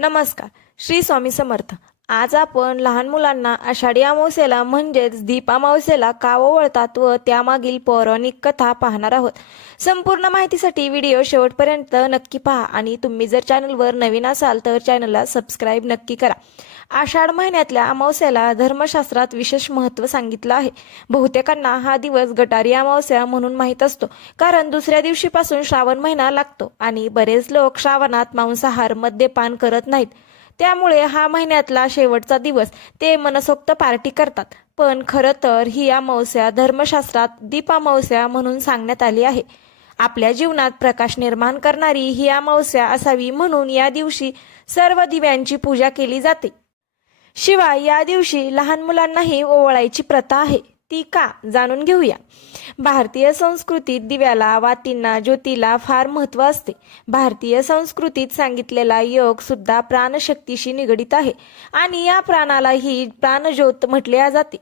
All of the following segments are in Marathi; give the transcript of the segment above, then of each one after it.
नमस्कार श्री स्वामी समर्थ. आज आपण लहान मुलांना आषाढी अमावस्येला म्हणजेच दीप अमावस्येला का वळतात व त्यामागील पौराणिक कथा पाहणार आहोत. संपूर्ण माहितीसाठी व्हिडिओ शेवटपर्यंत नक्की पहा आणि तुम्ही जर चॅनलवर नवीन असाल तर चॅनलला सबस्क्राईब नक्की करा. आषाढ महिन्यातल्या अमावस्याला धर्मशास्त्रात विशेष महत्त्व सांगितलं आहे. बहुतेकांना हा दिवस गटारी अमावस्या म्हणून माहीत असतो. कारण दुसऱ्या दिवशीपासून श्रावण महिना लागतो आणि बरेच लोक श्रावणात मांसाहार मद्यपान करत नाहीत. त्यामुळे हा महिन्यातला शेवटचा दिवस ते मनसोक्त पार्टी करतात. पण खरं तर ही अमावस्या धर्मशास्त्रात दीप अमावस्या म्हणून सांगण्यात आली आहे. आपल्या जीवनात प्रकाश निर्माण करणारी ही अमावस्या असावी म्हणून या दिवशी सर्व दिव्यांची पूजा केली जाते. शिवाय या दिवशी लहान मुलांनाही ओवाळायची प्रथा आहे. ती का? जाणून घेऊया. भारतीय संस्कृतीत दिव्याला वातींना ज्योतीला फार महत्त्व असते. भारतीय संस्कृतीत सांगितलेला योग सुद्धा प्राणशक्तीशी निगडीत आहे आणि या प्राणालाही प्राणज्योत म्हटले जाते.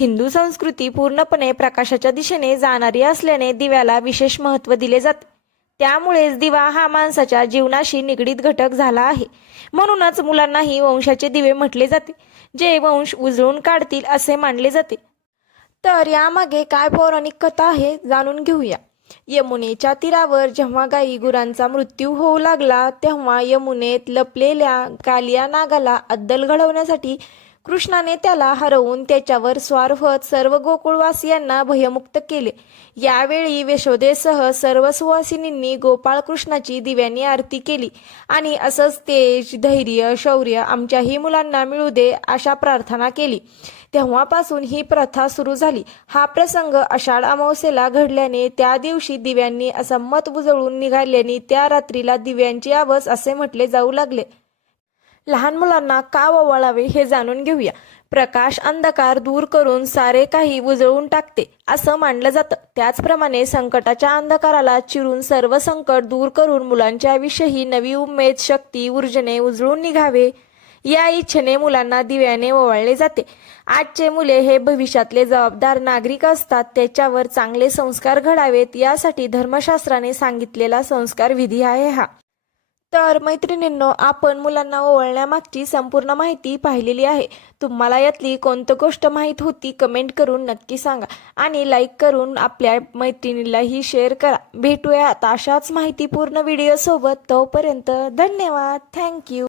हिंदू संस्कृती पूर्णपणे प्रकाशाच्या दिशेने जाणारी असल्याने दिव्याला विशेष महत्त्व दिले जाते. त्यामुळेच दिवा हा माणसाच्या जीवनाशी निगडीत घटक झाला आहे. म्हणूनच मुलांनाही वंशाचे दिवे म्हटले जाते. जे वंश उजळून काढतील असे मानले जाते. तर यामागे काय पौराणिक कथा आहे जाणून घेऊया. यमुनेच्या तीरावर जेव्हा गाई गुरांचा मृत्यू होऊ लागला तेव्हा यमुनेत लपलेल्या कालिया नागाला अद्दल घडवण्यासाठी कृष्णाने त्याला हरवून त्याच्यावर स्वार होत सर्व गोकुळवासियांना भयमुक्त केले. यावेळी यशोदेसह सर्व सुवासिनींनी गोपाळ कृष्णाची दिव्यांनी आरती केली. आणि असंच तेज धैर्य शौर्य आमच्याही मुलांना मिळू दे अशा प्रार्थना केली. तेव्हापासून ही प्रथा सुरू झाली. हा प्रसंग आषाढ अमावस्येला घडल्याने त्या दिवशी दिव्यांनी असं मत बुजळून निघाल्याने त्या रात्रीला दिव्यांची आवस असे म्हटले जाऊ लागले. लहान मुलांना का ओवाळावे हे जाणून घेऊया. प्रकाश अंधकार दूर करून सारे काही उजळून टाकते असं मानलं जातं. त्याचप्रमाणे संकटाच्या अंधकाराला चिरून सर्व संकट दूर करून मुलांच्या आयुष्यही नवी उमेद शक्ती ऊर्जेने उजळून निघावे. या इच्छेने मुलांना दिव्याने ओवाळले जाते. आजचे मुले हे भविष्यातले जबाबदार नागरिक असतात त्याच्यावर चांगले संस्कार घडावेत यासाठी धर्मशास्त्राने सांगितलेला संस्कार विधी आहे हा. तर मैत्रिणींनो आपण मुलांना ओवळण्यामागची संपूर्ण माहिती पाहिलेली आहे. तुम्हाला यातली कोणतं गोष्ट माहीत होती कमेंट करून नक्की सांगा. आणि लाईक करून आपल्या मैत्रिणीलाही शेअर करा. भेटूया अशाच माहितीपूर्ण व्हिडिओसोबत. तोपर्यंत धन्यवाद. थँक्यू.